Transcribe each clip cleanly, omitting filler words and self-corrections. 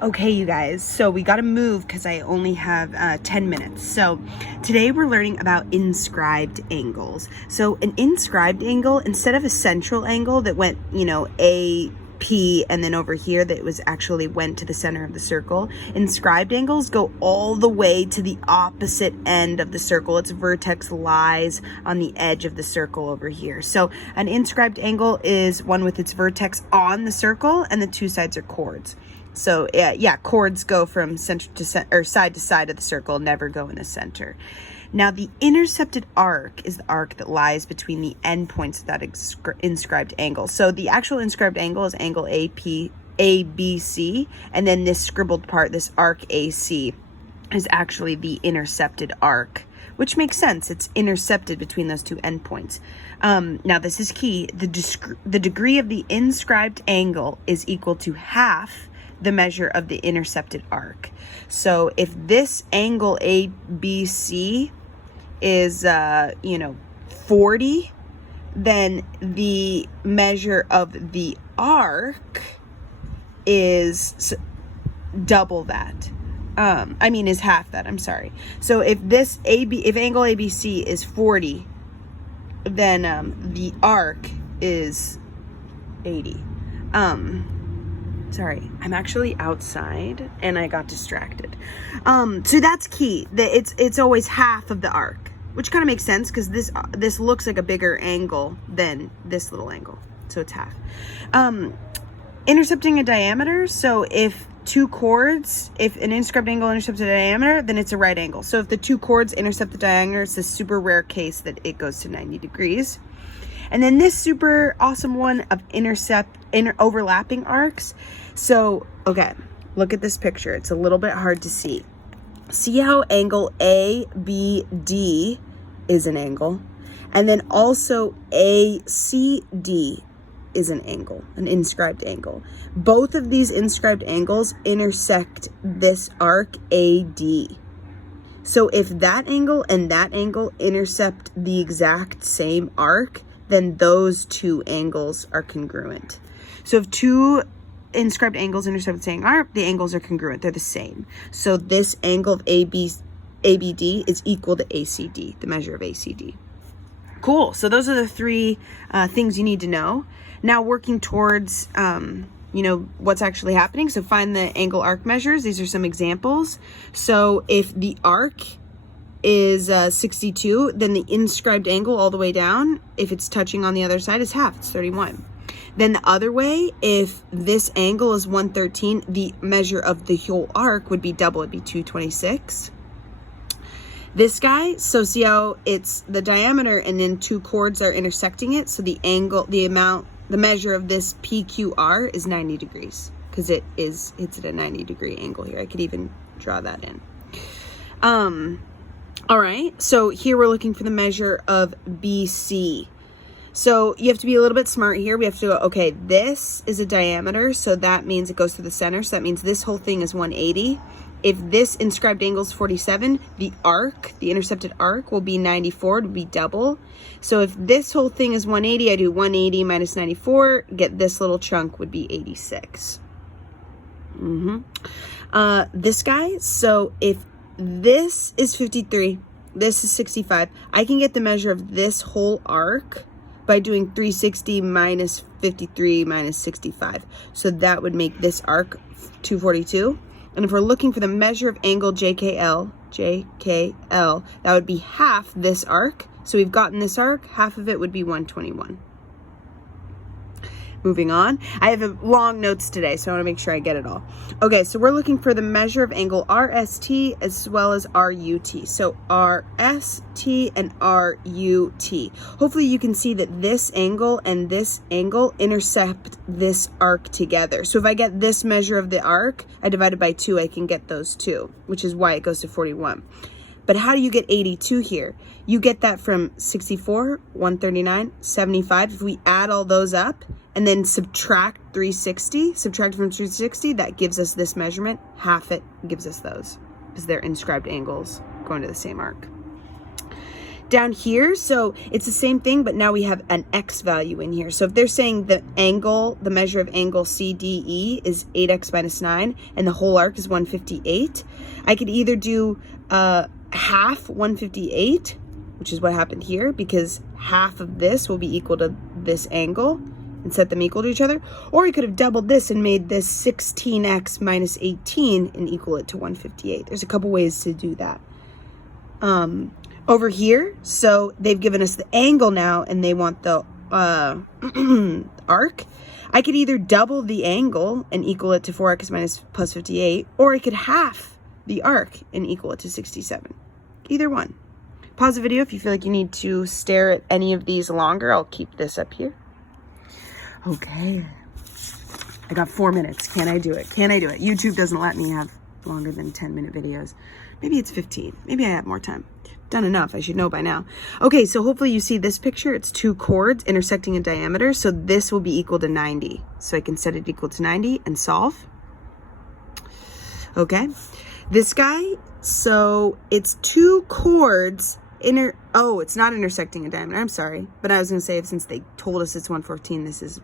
Okay, you guys, so we got to move because I only have 10 minutes. So today we're learning about inscribed angles. So an inscribed angle, instead of a central angle that went, A, P, and then over here that was actually went to the center of the circle, inscribed angles go all the way to the opposite end of the circle. Its vertex lies on the edge of the circle over here. So an inscribed angle is one with its vertex on the circle and the two sides are chords. So yeah, chords go from center to center, or side to side of the circle, never go in the center. Now the intercepted arc is the arc that lies between the endpoints of that inscribed angle. So the actual inscribed angle is angle ABC, and then this scribbled part, this arc AC, is actually the intercepted arc, which makes sense. It's intercepted between those two endpoints. Now this is key. The degree of the inscribed angle is equal to half the measure of the intercepted arc. So if this angle ABC is 40, then the measure of the arc is double that. Is half that. I'm sorry. So if angle ABC is 40, then the arc is 80. Sorry, I'm actually outside and I got distracted. So that's key. That it's always half of the arc, which kind of makes sense because this looks like a bigger angle than this little angle. So it's half. Intercepting a diameter. So if if an inscribed angle intercepts a diameter, then it's a right angle. So if the two chords intercept the diameter, it's a super rare case that it goes to 90 degrees. And then this super awesome one of overlapping arcs. So, okay, look at this picture. It's a little bit hard to see. See how angle ABD is an angle? And then also ACD is an angle, an inscribed angle. Both of these inscribed angles intersect this arc AD. So if that angle and that angle intercept the exact same arc, then those two angles are congruent. So if two inscribed angles intercept the same arc, the angles are congruent. They're the same. So this angle of ABD is equal to ACD, the measure of ACD. Cool. So those are the three things you need to know. Now working towards, what's actually happening. So find the angle arc measures. These are some examples. So if the arc is 62, then the inscribed angle all the way down, if it's touching on the other side, is half. It's 31. Then the other way, if this angle is 113, the measure of the whole arc would be double. It'd be 226. This guy, so see how it's the diameter and then two chords are intersecting it. So the angle, the measure of this PQR is 90 degrees because it's at a 90 degree angle here. I could even draw that in. All right, so here we're looking for the measure of BC. So you have to be a little bit smart here. We have to go, okay, this is a diameter, so that means it goes to the center. So that means this whole thing is 180. If this inscribed angle is 47, the arc, the intercepted arc, will be 94, it would be double. So if this whole thing is 180, I do 180 minus 94, get this little chunk would be 86. This guy, so if this is 53, this is 65, I can get the measure of this whole arc by doing 360 minus 53 minus 65. So that would make this arc 242. And if we're looking for the measure of angle JKL, that would be half this arc. So we've gotten this arc, half of it would be 121. Moving on. I have long notes today, so I want to make sure I get it all. Okay, so we're looking for the measure of angle RST as well as RUT. So RST and RUT. Hopefully you can see that this angle and this angle intercept this arc together. So if I get this measure of the arc, I divide it by 2, I can get those two, which is why it goes to 41. But how do you get 82 here? You get that from 64, 139, 75. If we add all those up and then subtract 360, subtract from 360, that gives us this measurement. Half it gives us those because they're inscribed angles going to the same arc. Down here, so it's the same thing, but now we have an x value in here. So if they're saying the angle, the measure of angle CDE is 8x minus 9, and the whole arc is 158, I could either do half 158, which is what happened here, because half of this will be equal to this angle, and set them equal to each other. Or I could have doubled this and made this 16x minus 18 and equal it to 158. There's a couple ways to do that. Over here, so they've given us the angle now, and they want the arc. I could either double the angle and equal it to 4x minus plus 58, or I could half the arc and equal it to 67. Either one. Pause the video if you feel like you need to stare at any of these longer. I'll keep this up here. Okay. I got 4 minutes. Can I do it? Can I do it? YouTube doesn't let me have longer than 10-minute videos. Maybe it's 15. Maybe I have more time. Done enough. I should know by now. Okay, so hopefully you see this picture. It's 2 chords intersecting in diameter. So this will be equal to 90. So I can set it equal to 90 and solve. Okay. This guy, so it's 2 chords oh, it's not intersecting in diameter. I'm sorry. But I was going to say, since they told us it's 114, this is,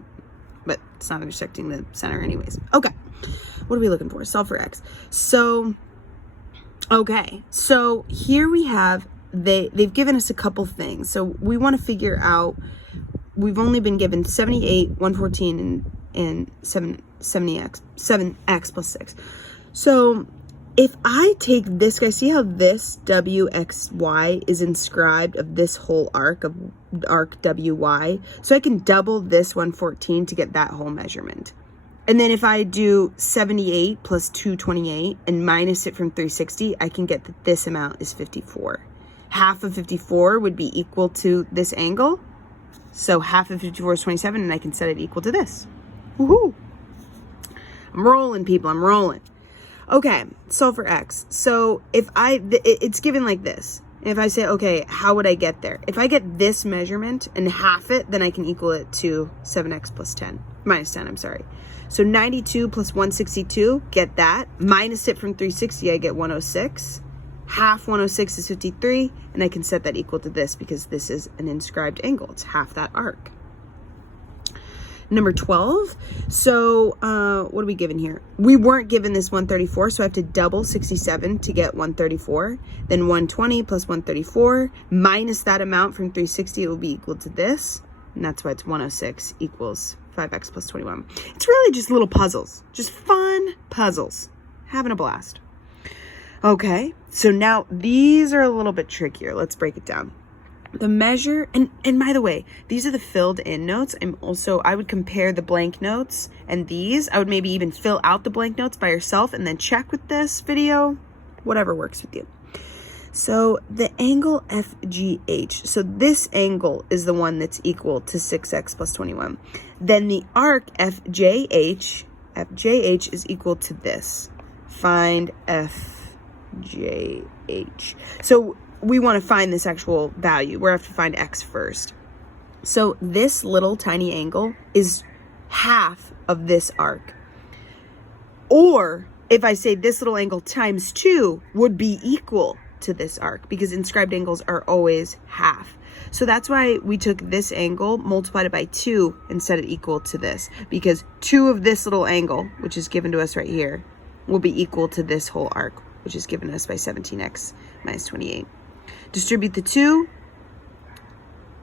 but it's not intersecting the center anyways. Okay. What are we looking for? Solve for x. So, okay. So here we have, they've given us a couple things. So we want to figure out, we've only been given 78, 114, and 7x plus 6. So if I take this guy, see how this WXY is inscribed of this whole arc of arc WY? So I can double this 114 to get that whole measurement. And then if I do 78 plus 228 and minus it from 360, I can get that this amount is 54. Half of 54 would be equal to this angle. So half of 54 is 27, and I can set it equal to this. Woohoo! I'm rolling, people. I'm rolling. Okay, solve for x. So if it's given like this. If I say, okay, how would I get there? If I get this measurement and half it, then I can equal it to 7x plus 10. Minus 10, I'm sorry. So 92 plus 162, get that. Minus it from 360, I get 106. Half 106 is 53, and I can set that equal to this because this is an inscribed angle. It's half that arc. Number 12. So what are we given here? We weren't given this 134, so I have to double 67 to get 134. Then 120 plus 134 minus that amount from 360, it will be equal to this. And that's why it's 106 equals 5x plus 21. It's really just little puzzles. Just fun puzzles. Having a blast. Okay, so now these are a little bit trickier. Let's break it down. The measure, and by the way, these are the filled in notes. I would compare the blank notes and these. I would maybe even fill out the blank notes by yourself and then check with this video, whatever works with you. So the angle FGH, so this angle is the one that's equal to 6x plus 21. Then the arc FJH is equal to this. Find FJH. So we want to find this actual value. We have to find x first. So this little tiny angle is half of this arc. Or if I say this little angle times 2 would be equal to this arc, because inscribed angles are always half. So that's why we took this angle, multiplied it by 2, and set it equal to this, because 2 of this little angle, which is given to us right here, will be equal to this whole arc, which is given to us by 17x minus 28. Distribute the 2,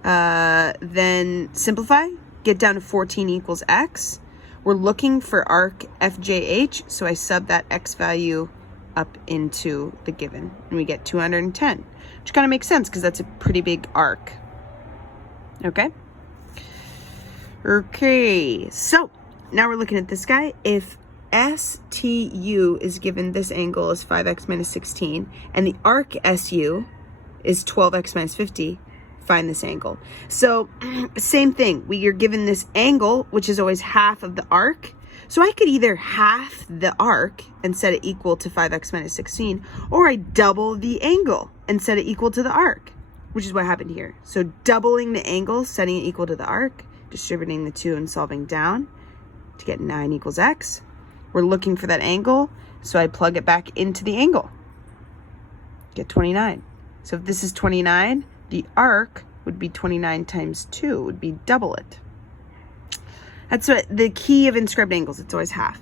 then simplify, get down to 14 equals x. We're looking for arc FJH, so I sub that x value up into the given, and we get 210, which kind of makes sense because that's a pretty big arc. Okay, so now we're looking at this guy. If STU is given this angle as 5x minus 16, and the arc SU is 12x minus 50, find this angle. So same thing, we are given this angle, which is always half of the arc. So I could either half the arc and set it equal to 5x minus 16, or I double the angle and set it equal to the arc, which is what happened here. So doubling the angle, setting it equal to the arc, distributing the 2 and solving down to get 9 equals x. We're looking for that angle, so I plug it back into the angle. Get 29. So if this is 29, The arc would be 29 times 2, would be double it. That's what the key of inscribed angles, it's always half.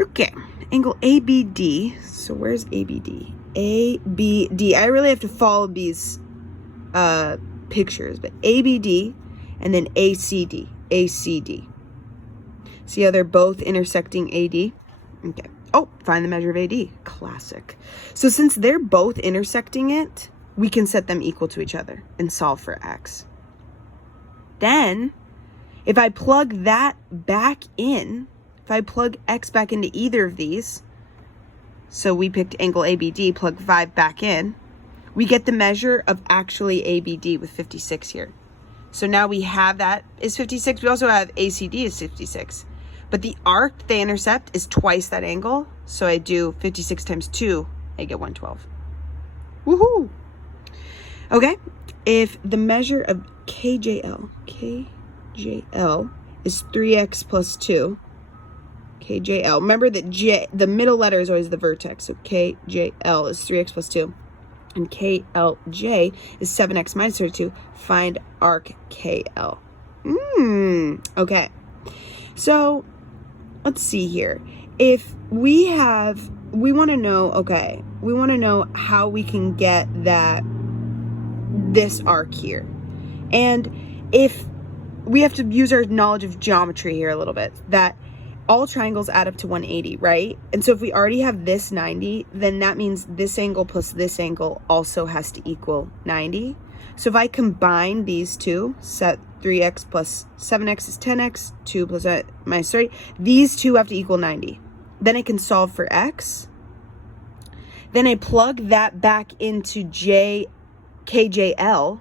Okay, angle ABD. So where's ABD? ABD. I really have to follow these pictures, but ABD and then ACD. ACD. See how they're both intersecting AD? Okay. Oh, find the measure of AD. Classic. So since they're both intersecting it, we can set them equal to each other and solve for x. Then, if I plug that back in, if I plug x back into either of these, so we picked angle ABD, plug 5 back in, we get the measure of actually ABD with 56 here. So now we have that is 56. We also have ACD is 56. But the arc they intercept is twice that angle. So I do 56 times 2, I get 112. Woohoo! Okay, if the measure of KJL is 3x plus 2, KJL, remember that the middle letter is always the vertex, so KJL is 3x plus 2, and KLJ is 7x minus 32, find arc KL. Okay, so let's see here. If we want to know how we can get this arc here. And if we have to use our knowledge of geometry here a little bit, that all triangles add up to 180, right? And so if we already have this 90, then that means this angle plus this angle also has to equal 90. So if I combine these two, set 3x plus 7x is 10x, 2 plus minus 30, these two have to equal 90. Then I can solve for x. Then I plug that back into KJL,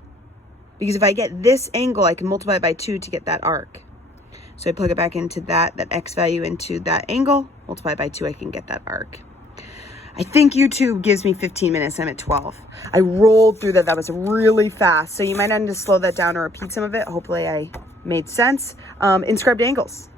because if I get this angle, I can multiply it by 2 to get that arc. So I plug it back into that x value into that angle, multiply by 2, I can get that arc. I think YouTube gives me 15 minutes, I'm at 12. I rolled through that was really fast. So you might need to slow that down or repeat some of it. Hopefully I made sense. Inscribed angles.